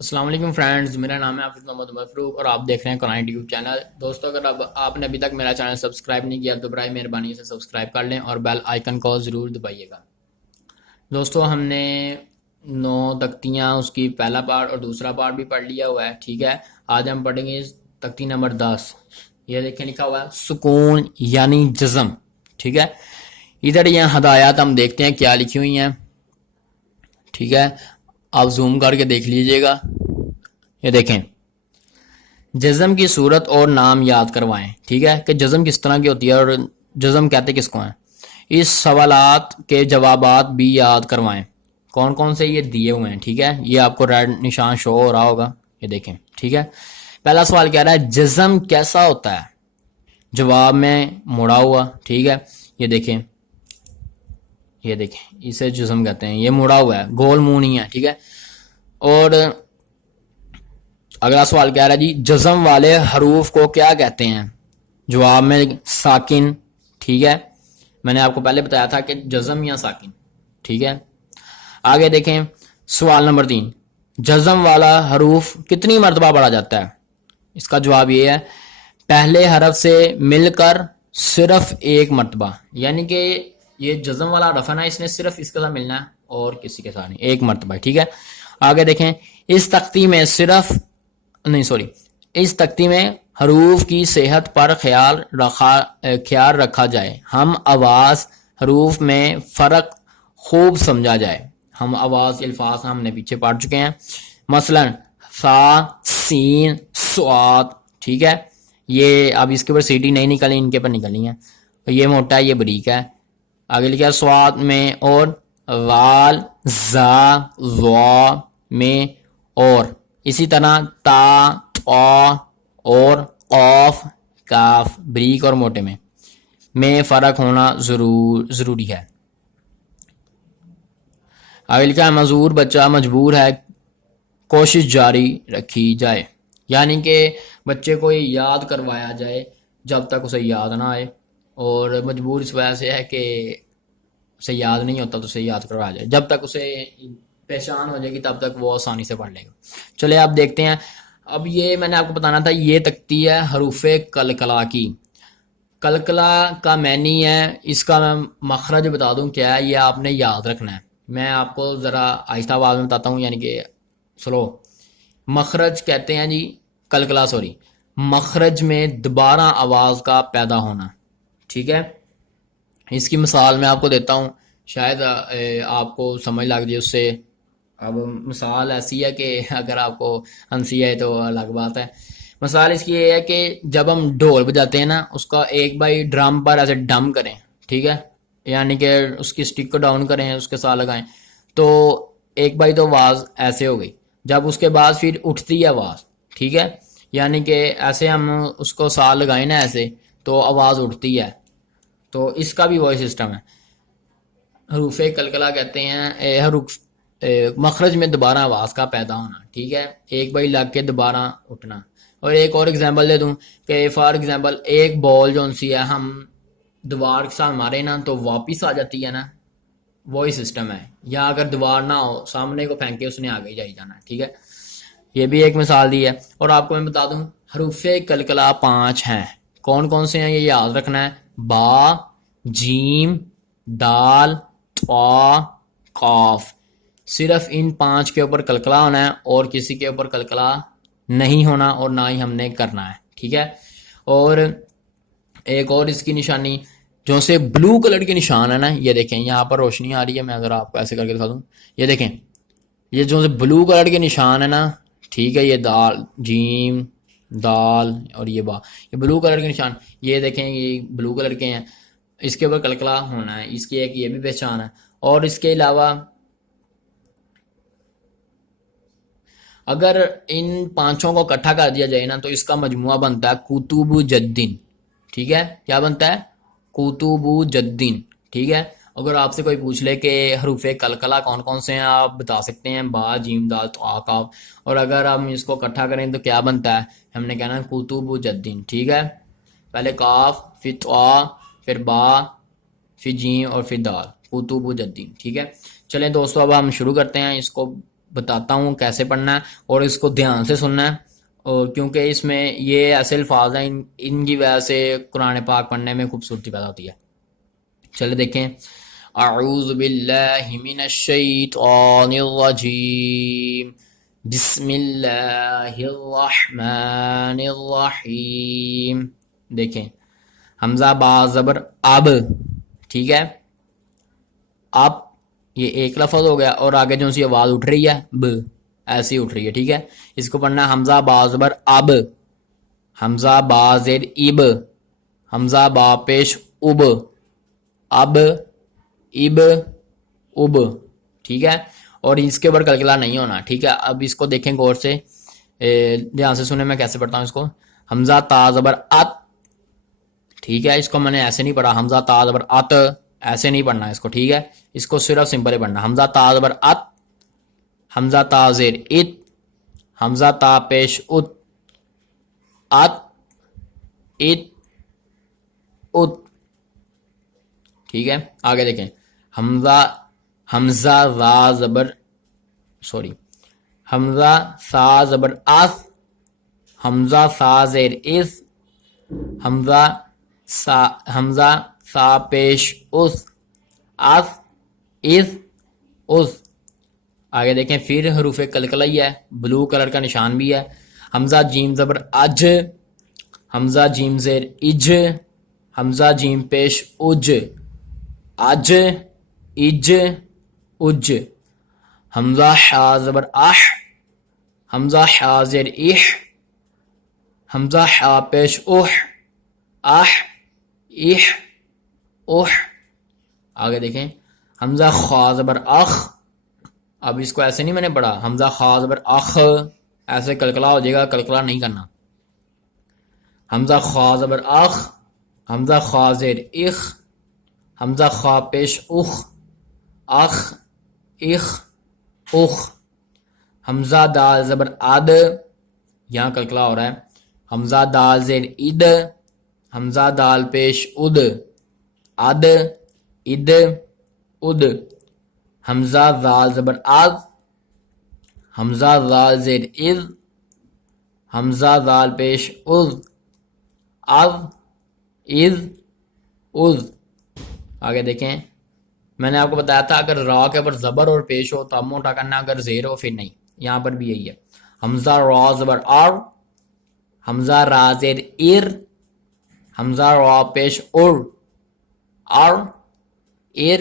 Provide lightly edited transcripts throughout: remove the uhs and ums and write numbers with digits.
السلام علیکم فرینڈز، میرا نام ہے حافظ محمد عمر فروق اور آپ دیکھ رہے ہیں قرآن یوٹیوب چینل۔ دوستو، اگر اب آپ نے ابھی تک میرا چینل سبسکرائب نہیں کیا تو برائے مہربانی سے سبسکرائب کر لیں اور بیل آئیکن کو ضرور دبائیے گا۔ دوستو، ہم نے 9 تختیاں، اس کی پہلا پارٹ اور دوسرا پارٹ بھی پڑھ لیا ہوا ہے، ٹھیک ہے۔ آج ہم پڑھیں گے تختی نمبر 10۔ یہ دیکھیں لکھا ہوا ہے سکون یعنی جزم، ٹھیک ہے۔ ادھر یہ ہدایات ہم دیکھتے ہیں کیا لکھی ہوئی ہیں، ٹھیک ہے۔ آپ زوم کر کے دیکھ لیجئے گا۔ یہ دیکھیں، جزم کی صورت اور نام یاد کروائیں، ٹھیک ہے، کہ جزم کس طرح کی ہوتی ہے اور جزم کہتے کس کو ہیں۔ اس سوالات کے جوابات بھی یاد کروائیں۔ کون کون سے یہ دیے ہوئے ہیں، ٹھیک ہے۔ یہ آپ کو ریڈ نشان شو ہو رہا ہوگا، یہ دیکھیں، ٹھیک ہے۔ پہلا سوال کہہ رہا ہے جزم کیسا ہوتا ہے، جواب میں مڑا ہوا، ٹھیک ہے۔ یہ دیکھیں، یہ دیکھیں، اسے جزم کہتے ہیں، یہ مڑا ہوا ہے، گول منہ نہیں ہے، ٹھیک ہے۔ اور اگلا سوال کہہ رہا ہے جی جزم والے حروف کو کیا کہتے ہیں، جواب میں ساکن، ٹھیک ہے۔ میں نے آپ کو پہلے بتایا تھا کہ جزم یا ساکن، ٹھیک ہے۔ آگے دیکھیں سوال نمبر 3، جزم والا حروف کتنی مرتبہ پڑھا جاتا ہے۔ اس کا جواب یہ ہے پہلے حرف سے مل کر صرف ایک مرتبہ، یعنی کہ یہ جزم والا حرف ہے نا، اس نے صرف اس کے ساتھ ملنا ہے اور کسی کے ساتھ نہیں، ایک مرتبہ، ٹھیک ہے۔ آگے دیکھیں اس تختی میں اس تختی میں حروف کی صحت پر خیال رکھا جائے، ہم آواز حروف میں فرق خوب سمجھا جائے۔ ہم آواز الفاظ ہم نے پیچھے پڑھ چکے ہیں، مثلا فا، سین، صاد، ٹھیک ہے۔ یہ اب اس کے اوپر سیٹی نہیں نکلیں، ان کے اوپر نکلنی ہے۔ یہ موٹا ہے، یہ بریک ہے۔ آگے لکھا سواد میں اور، وال، زا، وا میں اور، اسی طرح تا، طا اور قاف، کاف، بریک اور موٹے میں فرق ہونا ضروری ہے۔ آگے لکھا ہے معذور بچہ مجبور ہے کوشش جاری رکھی جائے، یعنی کہ بچے کو یاد کروایا جائے جب تک اسے یاد نہ آئے، اور مجبور اس وجہ سے ہے کہ اسے یاد نہیں ہوتا تو اسے یاد کروایا جائے، جب تک اسے پہچان ہو جائے گی تب تک وہ آسانی سے پڑھ لے گا۔ چلے آپ دیکھتے ہیں۔ اب یہ میں نے آپ کو بتانا تھا، یہ تختی ہے حروف کلکلا کی۔ کلکلا کا معنی ہے، اس کا میں مخرج بتا دوں کیا ہے، یہ آپ نے یاد رکھنا ہے۔ میں آپ کو ذرا آہستہ آواز میں بتاتا ہوں، یعنی کہ سلو۔ مخرج کہتے ہیں جی، کلکلا مخرج میں دوبارہ آواز کا پیدا ہونا، ٹھیک ہے۔ اس کی مثال میں آپ کو دیتا ہوں، شاید آپ کو سمجھ لگ جائے اس سے۔ اب مثال ایسی ہے کہ اگر آپ کو ہنسی ہے تو الگ بات ہے۔ مثال اس کی یہ ہے کہ جب ہم ڈھول بجاتے ہیں نا، اس کا ایک بائی ڈرم پر ایسے ڈم کریں، ٹھیک ہے، یعنی کہ اس کی سٹک کو ڈاؤن کریں، اس کے ساتھ لگائیں، تو ایک بائی تو آواز ایسے ہو گئی۔ جب اس کے بعد پھر اٹھتی ہے آواز، ٹھیک ہے، یعنی کہ ایسے ہم اس کو ساتھ لگائیں نا ایسے، تو آواز اٹھتی ہے۔ تو اس کا بھی وہی سسٹم ہے۔ حروف کلکلا کہتے ہیں حروف مخرج میں دوبارہ آواز کا پیدا ہونا، ٹھیک ہے، ایک بائی لگ کے دوبارہ اٹھنا۔ اور ایک اور اگزامپل دے دوں کہ فار ایگزامپل ایک بال جو سی ہے ہم دیوار کے ساتھ مارے نا تو واپس آ جاتی ہے نا، وہی سسٹم ہے۔ یا اگر دیوار نہ ہو، سامنے کو پھینکے اس نے آگے جائی جانا ہے، ٹھیک ہے۔ یہ بھی ایک مثال دی ہے۔ اور آپ کو میں بتا دوں حروف کلکلا 5 ہیں۔ کون کون سے ہیں یہ یاد رکھنا ہے، با، جیم، دال، طا، قاف۔ صرف ان 5 کے اوپر کلکلا ہونا ہے اور کسی کے اوپر کلکلا نہیں ہونا، اور نہ ہی ہم نے کرنا ہے، ٹھیک ہے۔ اور ایک اور اس کی نشانی جو سے بلو کلر کی نشان ہے نا، یہ دیکھیں یہاں پر روشنی آ رہی ہے، میں اگر آپ کو ایسے کر کے دکھا دوں، یہ دیکھیں، یہ جو سے بلو کلر کے نشان ہے نا، ٹھیک ہے، یہ دال، جیم، دال اور یہ با، یہ بلو کلر کے نشان، یہ دیکھیں یہ بلو کلر کے ہیں، اس کے اوپر کلکلا ہونا ہے، اس کی ایک یہ بھی پہچان ہے۔ اور اس کے علاوہ اگر ان 5 کو اکٹھا کر دیا جائے نا تو اس کا مجموعہ بنتا ہے کتب جدین، ٹھیک ہے۔ کیا بنتا ہے، کتب جدین، ٹھیک ہے۔ اگر آپ سے کوئی پوچھ لے کہ حروف کلکلا کون کون سے ہیں، آپ بتا سکتے ہیں با، جیم، دال، طا، قاف۔ اور اگر ہم اس کو اکٹھا کریں تو کیا بنتا ہے، ہم نے کہنا ہے کتب جدین، ٹھیک ہے۔ پہلے قاف، پھر طا، پھر با، پھر جیم اور پھر دال، کتب جدین، ٹھیک ہے۔ چلیں دوستو اب ہم شروع کرتے ہیں اس کو بتاتا ہوں کیسے پڑھنا ہے اور اس کو دھیان سے سننا ہے، اور کیونکہ اس میں یہ ایسے الفاظ ہیں ان کی وجہ سے قرآن پاک پڑھنے میں خوبصورتی پیدا ہوتی ہے۔ چلے دیکھیں، اعوذ باللہ من الشیطان الرجیم، بسم اللہ الرحمن الرحیم۔ دیکھیں حمزہ با زبر اب، ٹھیک ہے، اب یہ ایک لفظ ہو گیا، اور آگے جو سی آواز اٹھ رہی ہے ب، ایسی اٹھ رہی ہے، ٹھیک ہے۔ اس کو پڑھنا ہے حمزہ با زبر اب، حمزہ با زیر اب، حمزہ با پیش اب، اب اب اب، ٹھیک ہے، اور اس کے اوپر کلکلا نہیں ہونا، ٹھیک ہے۔ اب اس کو دیکھیں غور سے، دھیان سے سنیں میں کیسے پڑھتا ہوں اس کو۔ حمزہ تا زبر ات، ٹھیک ہے، اس کو میں نے ایسے نہیں پڑھا، حمزہ تا زبر ات ایسے نہیں پڑھنا اس کو، ٹھیک ہے، اس کو صرف سمپل ہی پڑھنا، حمزہ تا زبر ات، حمزہ تا زیر ات، حمزہ تا پیش ات، ات ات ات، ٹھیک ہے۔ آگے دیکھیں، حمزہ را زبر سوری حمزہ سا زبر اس، حمزہ سا زیر اس، حمزہ سا پیش اس، اس آگے دیکھیں، پھر حروف قلقلہ ہی ہے، بلو کلر کا نشان بھی ہے۔ حمزہ جیم زبر اج، حمزہ جیم زیر اج، حمزہ جیم پیش اج، اج اج اج، حمزہ حا زبر اح، حمزہ حا زیر اح، حمزہ حا پیش اح، اح اح اح۔ آگے دیکھیں، حمزہ خا زبر اخ، اب اس کو ایسے نہیں میں نے پڑھا، حمزہ خا زبر اخ ایسے کلکلا ہو جائے گا، کلکلا نہیں کرنا، حمزہ خا زبر اخ، حمزہ خا زیر اخ، حمزہ خا پیش اخ، اخ اخ اخ، حمزہ دال زبر اد، یہاں کلکلا ہو رہا ہے، حمزہ دال زیر اد، حمزہ دال پیش اد، اد اد اد، حمزہ زال زبر از، حمزہ زال زیر از، حمزہ زال پیش از، از از از۔ آگے دیکھیں، میں نے آپ کو بتایا تھا اگر را کے اوپر زبر اور پیش ہو تو اب موٹا کرنا، اگر زیر ہو پھر نہیں، یہاں پر بھی یہی ہے۔ حمزہ را زبر آر، حمزہ را زیر ایر، حمزہ را پیش ار، ار ایر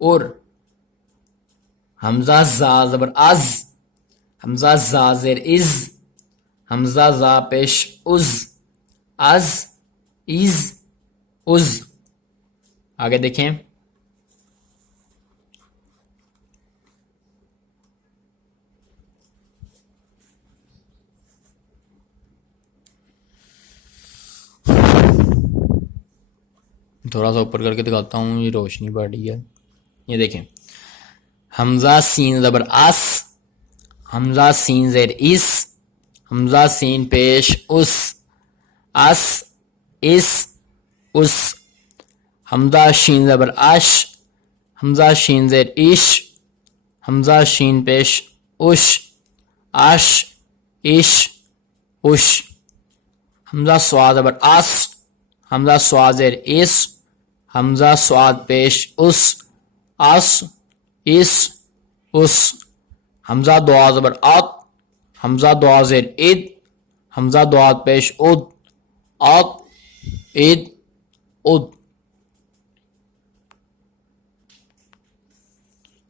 ار، حمزہ زا زبر از، حمزہ زا زیر از، حمزہ زا پیش از، از از از۔ آگے دیکھیں، تھوڑا سا اوپر کر کے دکھاتا ہوں، یہ روشنی پڑ رہی ہے، یہ دیکھیں، حمزہ سین زبر اس، حمزہ سین زیر اس، حمزہ سین پیش اس، اس اس اس، حمزہ شین زبر اش، حمزہ شین زیر اش، حمزہ شین پیش اش، اش اش اش، حمزہ سوا زبر اس، حمزہ سوا زیر اس، حمزہ سواد پیش اس، اس اس اس، حمزہ دعا زبر ات، حمزہ دعا زیر اد، حمزہ دعا پیش اد، ات اد اد۔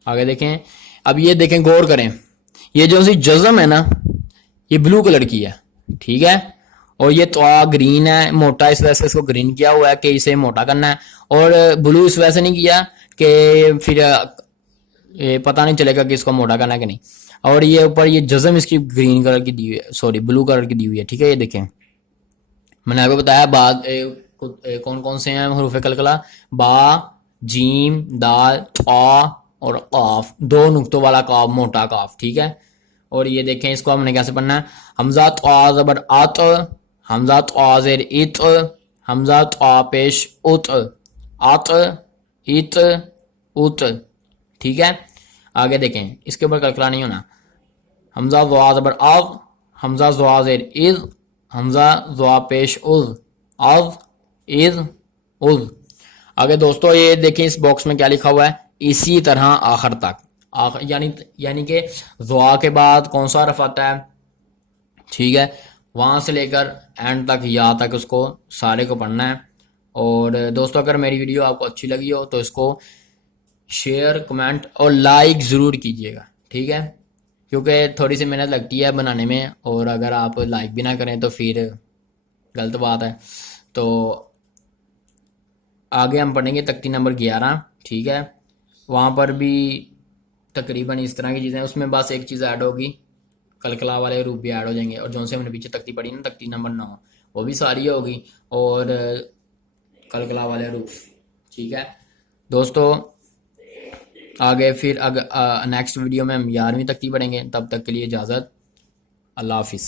آگے دیکھیں، اب یہ دیکھیں غور کریں، یہ جو سی جزم ہے نا یہ بلو کلر کی ہے، ٹھیک ہے، اور یہ تو گرین ہے، موٹا اس وجہ سے اس کو گرین کیا ہوا ہے کہ اسے موٹا کرنا ہے، اور بلو اس وجہ سے نہیں کیا کہ پھر پتہ نہیں چلے گا کہ اس کو موٹا کرنا ہے کہ نہیں، اور یہ اوپر یہ جزم اس کی گرین کلر کی دی ہوئی ہے، سوری بلو کلر کی دی ہوئی ہے، ٹھیک ہے۔ یہ دیکھیں میں نے آپ کو بتایا بعد کون کون سے ہیں حروف قلقلہ، با، جیم، دال، طا اور قاف، دو نقطوں والا قاف، موٹا قاف، ٹھیک ہے۔ اور یہ دیکھیں اس کو ہم نے کیسے پڑھنا ہے، حمزہ طا زبر ات، حمزہ طا زیر ات، حمزہ طا پیش ات، ات ات ات، ٹھیک ہے۔ آگے دیکھیں اس کے اوپر کلکلا نہیں ہونا. حمزہ ضوا زبر آغ، حمزہ ضوا زیر اذ، حمزہ ضوا پیش اذ، آغ اذ اذ. آگے دوستو یہ دیکھیں اس باکس میں کیا لکھا ہوا ہے، اسی طرح آخر تک. یعنی کہ ضوا کے بعد کون سا حرف آتا ہے، ٹھیک ہے، وہاں سے لے کر اینڈ تک یا تک اس کو سارے کو پڑھنا ہے. اور دوستو اگر میری ویڈیو آپ کو اچھی لگی ہو تو اس کو شیئر، کمنٹ اور لائک ضرور کیجیے گا، ٹھیک ہے، کیونکہ تھوڑی سی محنت لگتی ہے بنانے میں، اور اگر آپ لائک بھی نہ کریں تو پھر غلط بات ہے. تو آگے ہم پڑھیں گے تختی نمبر 11، ٹھیک ہے، وہاں پر بھی تقریباً اس طرح کی چیزیں، اس میں بس ایک چیز ایڈ ہوگی، کلکلا والے روپ بھی ایڈ ہو جائیں گے، اور جو سے ہم نے پیچھے تختی پڑھی نا تختی نمبر 9 وہ بھی ساری ہوگی، اور کلکلا والے روپ، ٹھیک ہے دوستو. آگے پھر نیکسٹ ویڈیو میں ہم 11ویں تختی پڑھیں گے، تب تک کے لیے اجازت، اللہ حافظ.